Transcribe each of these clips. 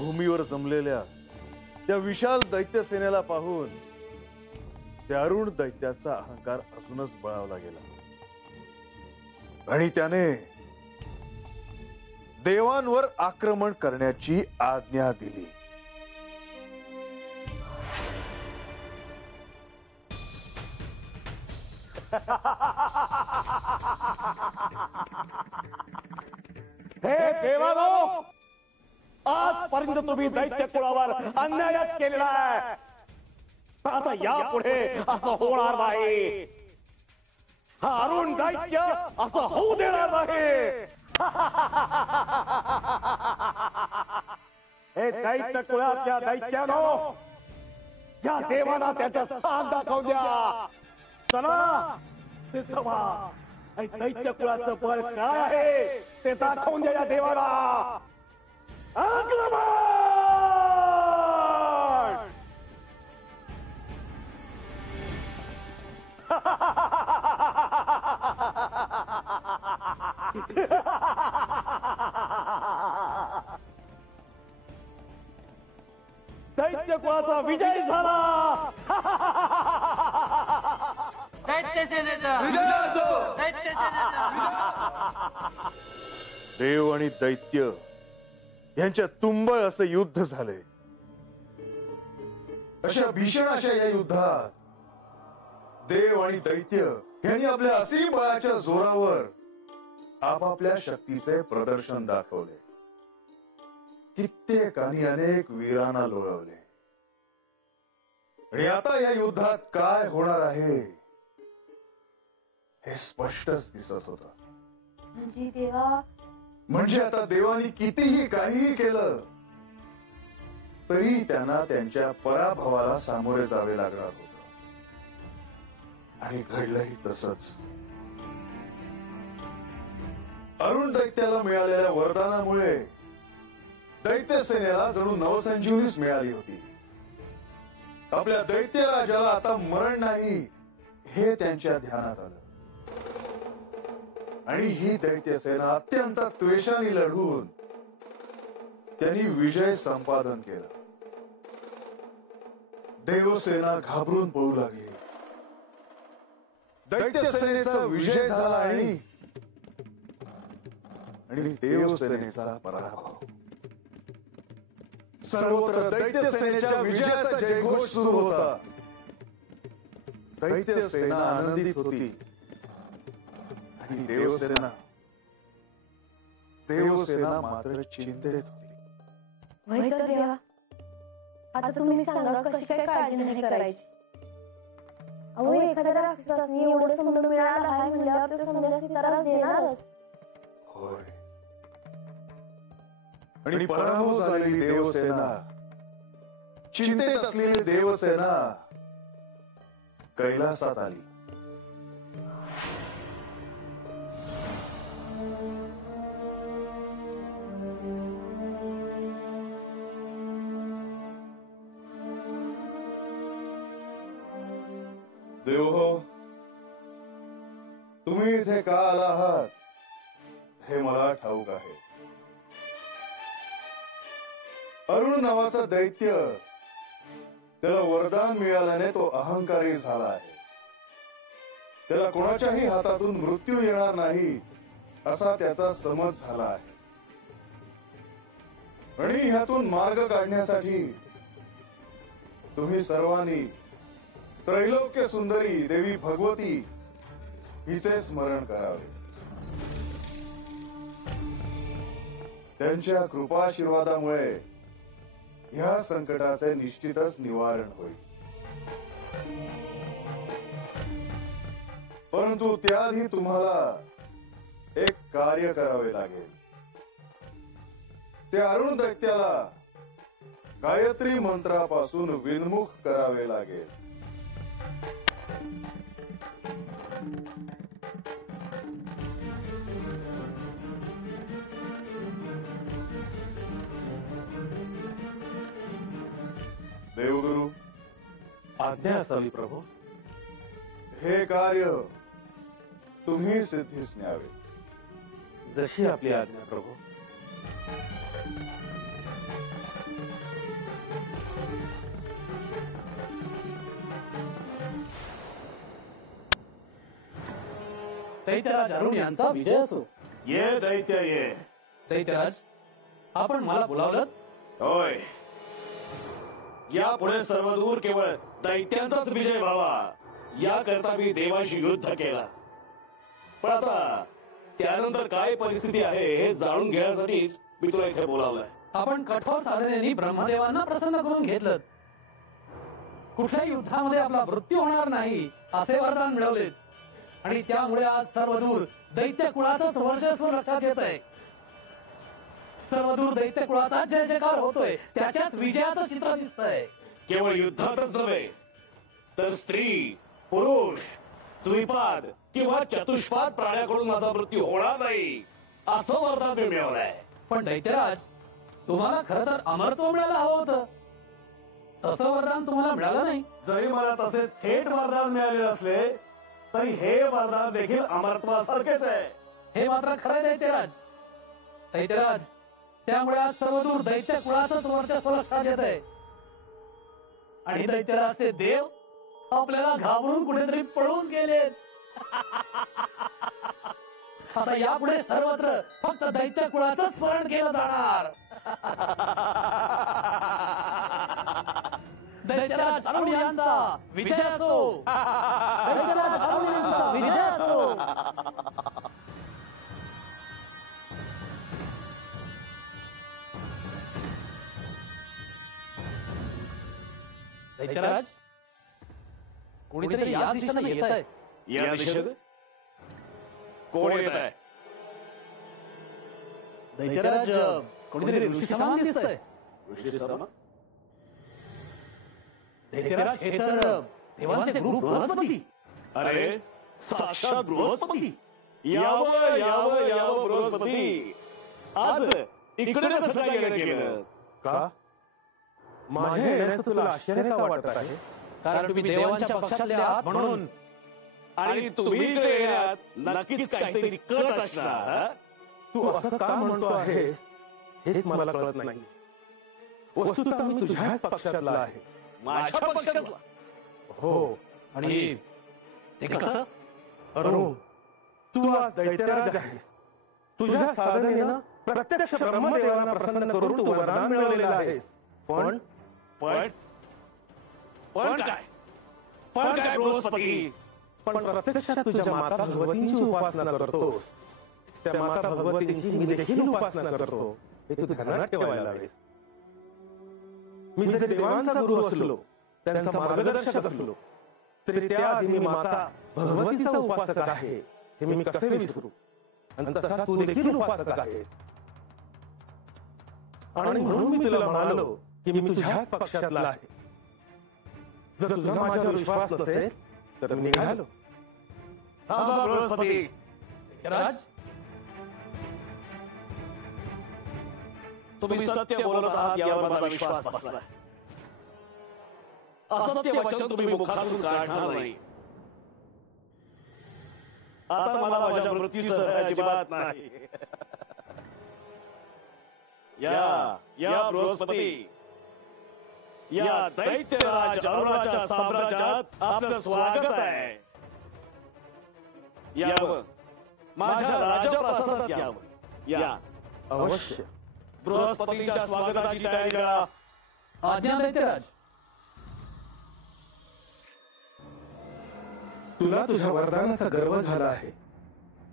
भूमीवर जमलेल्या त्या विशाल दैत्यसेनेला पाहून त्या अरुण दैत्याचा अहंकार अजूनच बळावला गेला आणि त्याने देवांवर आक्रमण करण्याची आज्ञा दिली। हे देवानो, आजपर्यंत तुम्ही दैत्य कुळावर अन्यायच केलेला आहे, आता यापुढे असं होणार नाही। हा अरुण दैत्य असं होऊ देणार नाही। हे दैत्य कुळाच्या दैत्यानो, या देवाला त्याचं स्थान दाखवून द्या। चला सिद्ध व्हा, दैत्य कुळाचं बळ काय आहे ते दाखवून द्या या देवाला। आक्रमण! दैत्य कुळाचा विजय झाला। दैत्य सेनेचा विजय असो। दैत्य सेनेचा। देव आणि दैत्य यांच्या तुंबळ असे युद्ध झाले। अशा भीषण अशा या युद्धात देव आणि दैत्य यांनी आपल्या असीम बळाच्या जोरावर आपापल्या शक्तीचे प्रदर्शन दाखवले। कित्येकांनी अनेक वीरांना लोळवले आणि आता या युद्धात काय होणार आहे हे स्पष्टच दिसत होतं। म्हणजे आता देवानी कितीही काहीही केलं तरी त्यांना त्यांच्या पराभवाला सामोरे जावे लागणार होतं आणि घडलंही तसंच। अरुण दैत्याला मिळालेल्या वरदानामुळे दैत्य सेनेला जणू नवसंजीवनीच मिळाली होती। आपल्या दैत्य राजाला आता मरण नाही हे त्यांच्या ध्यानात आलं आणि ही दैत्य सेना अत्यंत त्वेषाने लढून त्यांनी विजय संपादन केला। देवसेना घाबरून पळू लागली। दैत्य सेनेचा विजय झाला आणि देवसेनेचा पराभव। सर्वत्र दैत्य सेनेच्या विजयाचा जयघोष सुरू होता। दैत्य सेना आनंदित होती आणि देवसेना मात्र चिंतेत होती। वैद्य देवा, आता तुम्ही सांगा कशी काय काळजी नाही करायची। अहो, एखाद्या राक्षसाने एवढं समज मिळालं आहे म्हणल्यावर तो समजायची त्रास देणारच। होय, आणि पराभव झालेली देवसेना, चिंतेत असलेली देवसेना कैलासात आली। देव हो, तुम्ही इथे का आला आहात हे मला ठाऊक आहे। अरुण नावाचा दैत्य, त्याला वरदान मिळाल्याने तो अहंकारी झाला आहे। त्याला कोणाच्याही हातातून मृत्यू येणार नाही असा त्याचा समज झाला आहे आणि ह्यातून मार्ग काढण्यासाठी तुम्ही सर्वांनी त्रैलोक्य सुंदरी देवी भगवती हिचे स्मरण करावे। त्यांच्या कृपाशीर्वादामुळे ह्या संकटाचे निश्चितच निवारण होईल। परंतु त्याआधी तुम्हाला एक कार्य करावे लागेल। त्या अरुण दैत्याला गायत्री मंत्रापासून विन्मुख करावे लागेल। देवगुरु, आज्ञा असावी प्रभू। हे कार्य तुम्ही सिद्धीस न्यावे। जशी आपली आज्ञा प्रभू। दैत्यराज अरुण यांचा विजय असो. ये दैत्य ये. दैत्यराज, आपण मला बोलावलं? होय. यापुढे सर्वदूर केवळ दैत्यांचाच विजय व्हावा याकरता मी देवाशी युद्ध केला. पण आता त्यानंतर काय परिस्थिती आहे हे जाणून घेण्यासाठीच मी तुला इथे बोलावलंय. आपण कठोर साधनेने ब्रह्मदेवांना प्रसन्न करून घेतलं. कुठल्याही युद्धामध्ये आपला मृत्यू होणार नाही असे वरदान मिळवलेत. आणि त्यामुळे आज सर्वदूर दैत्य कुळाचंच वर्चस्व लक्षात येत आहे. सर्वदूर दैत्य कुळाचा जय जयकार होतोय. त्याच्याच विजयाचं चित्र दिसतंय. केवळ युद्धातच नव्हे तर स्त्री, पुरुष, द्विपाद किंवा चतुष्पाद प्राण्याकडून माझा मृत्यू होणार नाही असं वरदान मी मिळवलंय. पण दैत्यराज, तुम्हाला खरं तर अमरत्व मिळायला हवं होतं. तसं वरदान तुम्हाला मिळालं नाही. जरी मला तसे थेट वरदान मिळाले असले तरी हे वरदान देखील अमरत्वासारखेच आहे. हे मात्र खरं दैत्यराज. दैत्यराज, त्यामुळे आज सर्वदूर दैत्य कुळाचंच वर्चस्व लक्षात येत आहे. आणि दैत्यराजचे देव आपल्याला घाबरून कुठेतरी पळून गेलेत. आता यापुढे सर्वत्र फक्त दैत्य कुळाचं स्मरण केलं जाणार. दैत्यराज अरुण यांचा विजय असो. दैत्यराज अरुण यांचा विजय असो. दैत्यराज, कोणीतरी या दिशेने येत आहे. या दिशेत कोण येत आहे? दैत्यराज, कोणीतरी ऋषी समान दिसतंय. दैत्यराज, हे तर देवांचे गुरु बृहस्पती. अरे साक्षात बृहस्पती. यावं यावं यावं बृहस्पती. आज इकडे कसं काय येणं केलं? का माझ्या येण्याचं तुला आश्चर्य का वाटत आहे? कारण तुम्ही देवांच्या पक्षातले आहात म्हणून. आणि तुम्ही इकडे येण्यात नक्कीच काहीतरी कट असणार. तू असं का म्हणतो आहे हेच मला कळत नाही. वस्तुतः मी तुझ्याच पक्षातला आहे. माझ्या पक्षातला? हो. आणि ते कसं? अरुण, तू आज दैत्यराज आहेस. तुझ्या साधनेनं प्रत्यक्ष ब्रह्मदेवाला प्रसन्न करून तू वरदान मिळवलेलं आहेस. पण पण पण काय? पण काय बृहस्पती? पण प्रत्यक्षात तुझ्या माता भगवतींची उपासना करतोस. त्या माता भगवतींची मी देखील उपासना करतो हे तू ध्यानात ठेवायला हवेस. मी जरी देवांचा गुरु असलो, त्यांचा मार्गदर्शक असलो, तरी त्याआधी मी माता भगवतीचा उपासक आहे हे मी कसे विसरू? आणि तसा तू देखील उपासक आहेस. आणि म्हणून मी तुला म्हणालो की मी तुझ्याच पक्षातला आहे. जर तुझा माझ्यावर विश्वास नसेल तर मी निघालो. थांबा बृहस्पती. राज, तुम्ही सत्य बोलत आहात यावर माझा विश्वास बसलाय. असत्य वचन तुम्ही मुखातून काढणार नाही. आता मला माझ्या मृत्यूचं भय अजिबात नाही. या बृहस्पती, या दैत्यराज अरुणाच्या साम्राज्यात आपलं स्वागत आहे. यावं, माझ्या राजप्रासादात यावं. या अवश्य. बृहस्पतीच्या स्वागताची तयारी करा. आज्ञा दैत्यराज. तुला तुझ्या वरदानाचा गर्व झाला आहे.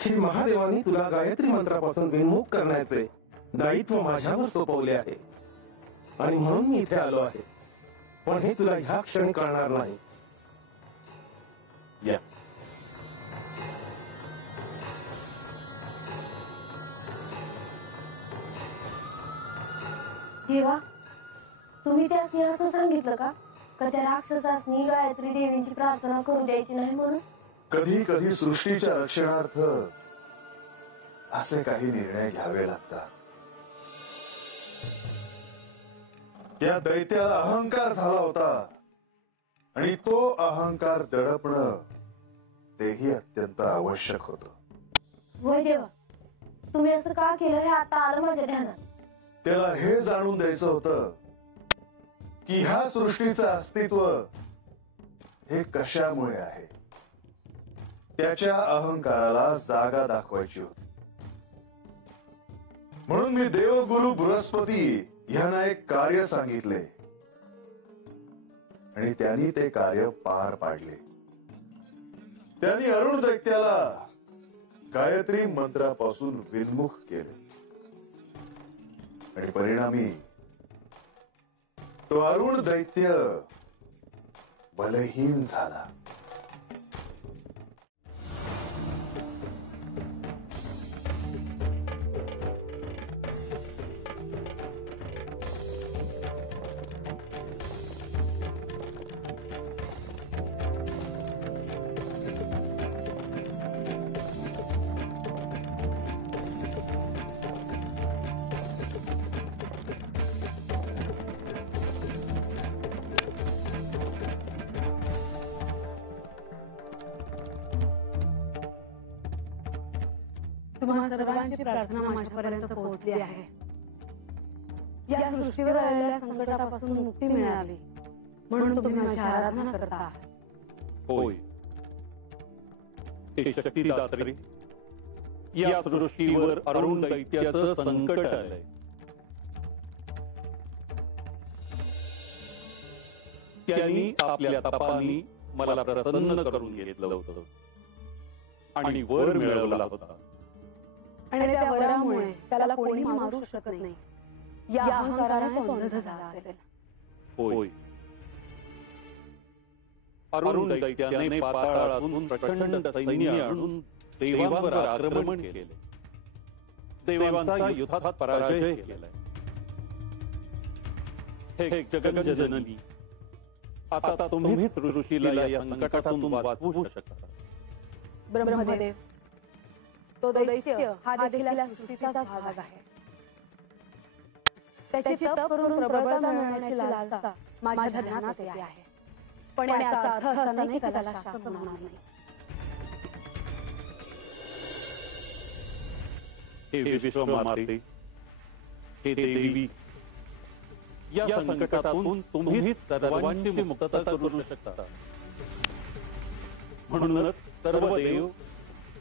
श्री महादेवांनी तुला गायत्री मंत्रापासून विमुख करण्याचे दायित्व माझ्यावर सोपवले आहे. आणि म्हणून मी इथे आलो आहे. पण हे तुला ह्या क्षणी कळणार नाही. या. देवा, तुम्ही त्यासनी असं सांगितलं का त्या राक्षसासनी गायत्री देवींची प्रार्थना करू द्यायची नाही म्हणून? कधी कधी सृष्टीच्या रक्षणार्थ असे काही निर्णय घ्यावे लागतात. त्या दैत्याला अहंकार झाला होता आणि तो अहंकार दडपणं तेही अत्यंत आवश्यक होतं. होय देवा, तुम्ही असं का केलं हे आता आलं माझ्या ध्यानात. त्याला हे जाणून द्यायचं होतं की ह्या सृष्टीचं अस्तित्व हे कशामुळे आहे. त्याच्या अहंकाराला जागा दाखवायची होती. म्हणून मी देवगुरु बृहस्पती यांना एक कार्य सांगितले आणि त्यांनी ते कार्य पार पाडले. त्यांनी अरुण दैत्याला गायत्री मंत्रापासून विन्मुख केले आणि परिणामी तो अरुण दैत्य बलहीन झाला. तुम्हा सर्वांची प्रार्थना माझ्यापर्यंत पोहोचली आहे. या सृष्टीवर आलेल्या संकटापासून मुक्ती मिळावी म्हणून तुम्ही माझी आराधना करता आहात. होय, हे शक्तिदात्री, या सृष्टीवर अरुण दैत्याचं संकट आलंय. त्यांनी आपल्या तपानी मला प्रसन्न करून घेतलं होतं आणि वर मिळवला होता. आणि त्या वरामुळे त्याला कोणी मारू शकत नाही या अहंकाराने तो अंध झाला असेल. होय, अरुण दैत्याने पाताळातून प्रचंड सैन्य आणून देवांवर आक्रमण केले. देवांचा युद्धात पराजय केलाय. हे जगज्जननी, आता तुम्ही सृष्टीला या संकटातून वाचवू शकता. ब्रह्मदेव, तो दैत्य हा देखील या सृष्टीचाच भाग आहे. त्याची तप करून प्रबळता मिळवण्याची लालसा माझ्या ध्यानात येते आहे. पण याचा अर्थ असा नाही की त्याला शासन होणार नाही. हे विश्वमाते, हे देवी, या संकटातून तुम्ही सर्वांची मुक्तता करू शकता. म्हणूनच सर्व देव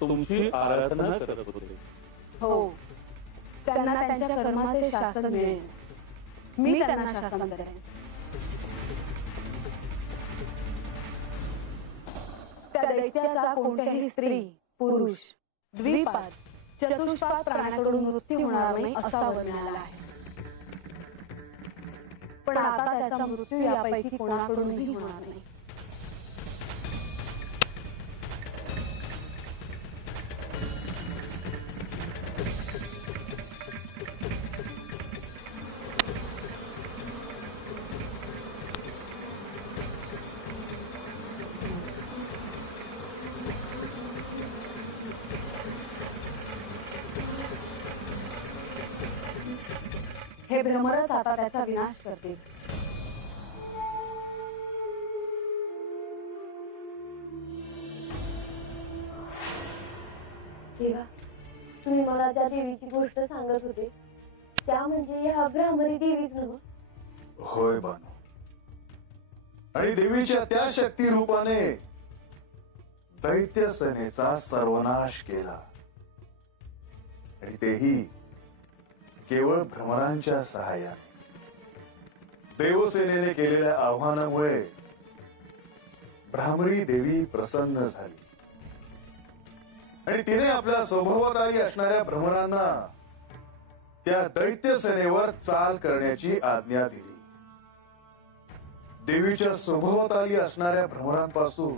तुमची आराधना करत होते. हो, त्यांना त्यांच्या कर्माचे शासन मिळेल. मी त्यांना शासन करेन. त्या दैत्याचा कोणत्याही स्त्री, पुरुष, द्विपाद, चतुष्पाद प्राण्याकडून मृत्यू होणार नाही असा वर मिळाला आहे. पण आता त्याचा मृत्यू यापैकी कोणाकडूनही होणार नाही. हे भ्रमरच आता त्याचा विनाश करतील. देवा, तुम्ही मला ज्या देवीची गोष्ट सांगत होते त्या म्हणजे या भ्रामरी देवीच नव्ह? होय बानू, आणि देवीच्या त्या शक्ती रूपाने दैत्य सेनेचा सर्वनाश केला. आणि तेही केवळ भ्रमरांच्या सहाय्याने. देवसेनेने केलेल्या आव्हानामुळे भ्रामरी देवी प्रसन्न झाली आणि तिने आपल्या स्वभावात असणाऱ्या भ्रमरांना त्या दैत्य सेनेवर चाल करण्याची आज्ञा दिली. देवीच्या स्वभावात असणाऱ्या भ्रमरांपासून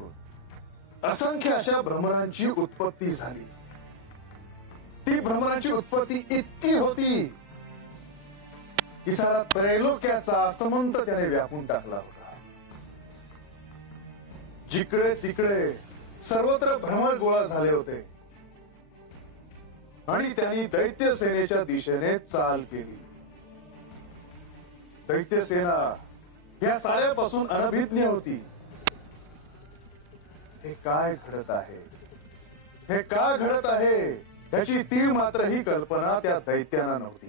असंख्य अशा भ्रमरांची उत्पत्ती झाली. ती भ्रमरांची उत्पत्ती इतकी होती की सारा त्रैलोक्याचा असमंत त्याने व्यापून टाकला होता. जिकडे तिकडे सर्वत्र भ्रमर गोळा झाले होते आणि त्यांनी दैत्य सेनेच्या दिशेने चाल केली. दैत्य सेना या साऱ्यापासून अनभिज्ञ होती. हे काय घडत आहे, हे का घडत आहे याची तीळ मात्र ही कल्पना त्या दैत्यांना नव्हती.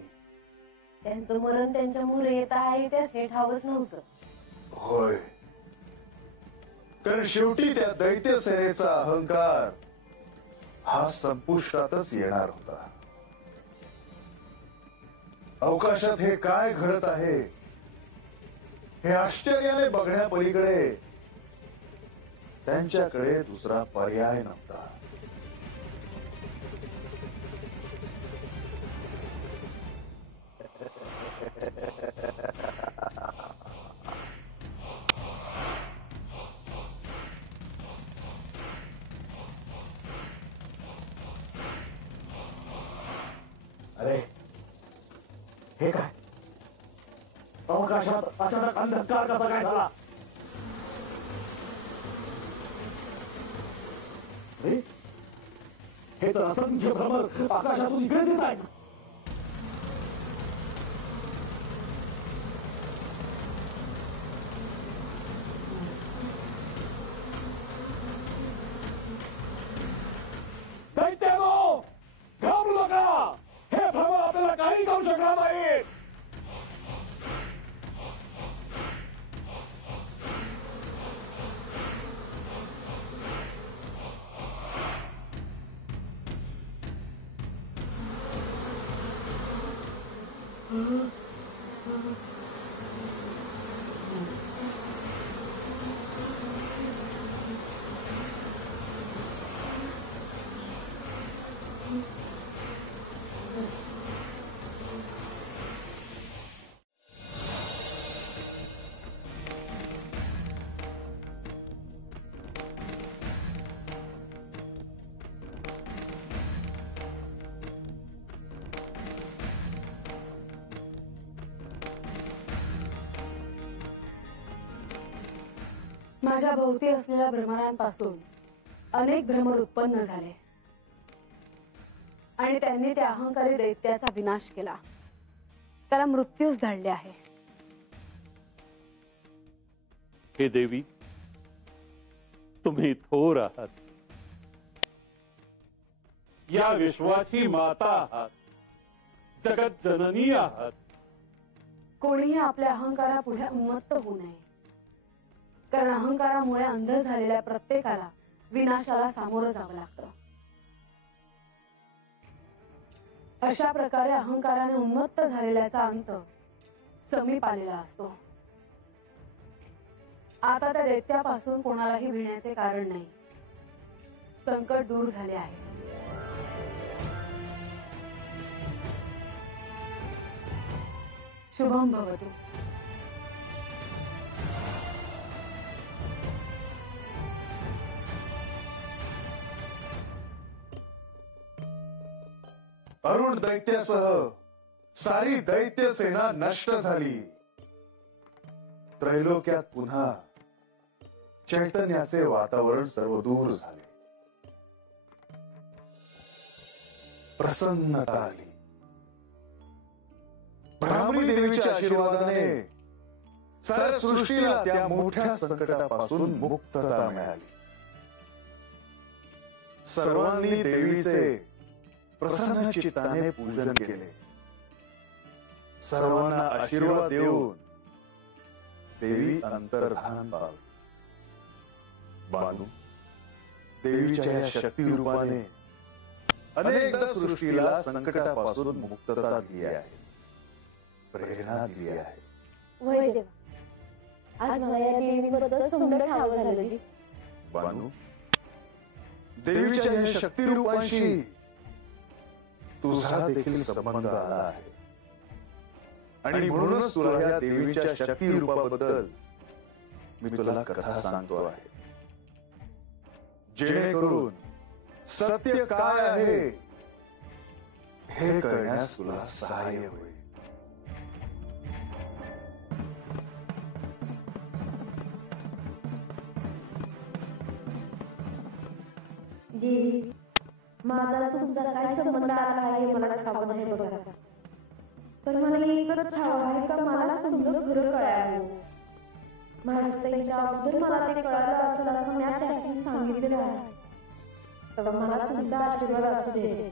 त्यांचं मरण त्यांच्या मुळे येत आहे त्यासने ठावच नव्हतं. होय, कारण शेवटी त्या दैत्य सेनेचा अहंकार हा संपुष्टातच येणार होता. अवकाशात हे काय घडत आहे हे आश्चर्याने बघण्यापलीकडे त्यांच्याकडे दुसरा पर्याय नव्हता. अरे हे काय अवकाशात अचानक अंधकार कसा काय झाला? अरे हे तर असंख्य भ्रमर आकाशातून इकडेच येत आहेत. दैत्यानो, घाबरू नका. हे भ्रमर आपल्याला काही करू शकणार नाहीत. माझ्या भोवती असलेल्या भ्रमरांपासून अनेक भ्रमर उत्पन्न झाले आणि त्यांनी त्या अहंकारी दैत्याचा विनाश केला. त्याला मृत्यूस धाडले आहे. हे देवी, तुम्ही थोर आहात. या विश्वाची माता आहात. जगत जननी आहात. कोणीही आपल्या अहंकारापुढे उन्मत्त होऊ नये, कारण अहंकारामुळे अंध झालेल्या प्रत्येकाला विनाशाला सामोरं जावं लागतं. अशा प्रकारे अहंकाराने उन्मत्त झालेल्याचा अंत समीप आलेला असतो. आता त्या दैत्यापासून कोणालाही भिण्याचे कारण नाही. संकट दूर झाले आहे. शुभम भवतु. अरुण दैत्यासह सारी दैत्य सेना नष्ट झाली. त्रैलोक्यात पुन्हा चैतन्याचे वातावरण सर्व दूर झाले. प्रसन्नता आली. ब्राह्मणी देवीच्या आशीर्वादाने साऱ्या सृष्टीला त्या मोठ्या संकटापासून मुक्तता मिळाली. सर्वांनी देवीचे प्रसन्न चित्ताने पूजन केले. सर्वांना आशीर्वाद देऊन देवी अंतर्धान पावली. बानू, देवीच्या या शक्ती रूपाने अनेकदा सृष्टीला संकटापासून मुक्तता दिली आहे, प्रेरणा दिली आहे. वय देवा, आज मला या देवीबद्दल सुंदर ठाव झालं जी. बानू, देवीच्या या शक्ती रूपांशी तुझा देखील संबंध आला आहे आणि म्हणूनच तुला या देवीच्या शक्ती रूपाबद्दल मी तुला कथा सांगतो आहे, जेणेकरून सत्य काय आहे हे कळण्यास तुला सहाय्य होईल. देवी, माझा तुमचा काय संबंध आला आहे मला ठाव नाही बघा. पण मला एकच ठाव आहे का मला समजलं खरं कळावं. महाराष्ट्राच्या अगोदर मला ते कळालं असं मी त्यासाठी सांगितलेलं आहे. तर मला तुमचा आशीर्वाद असू दे.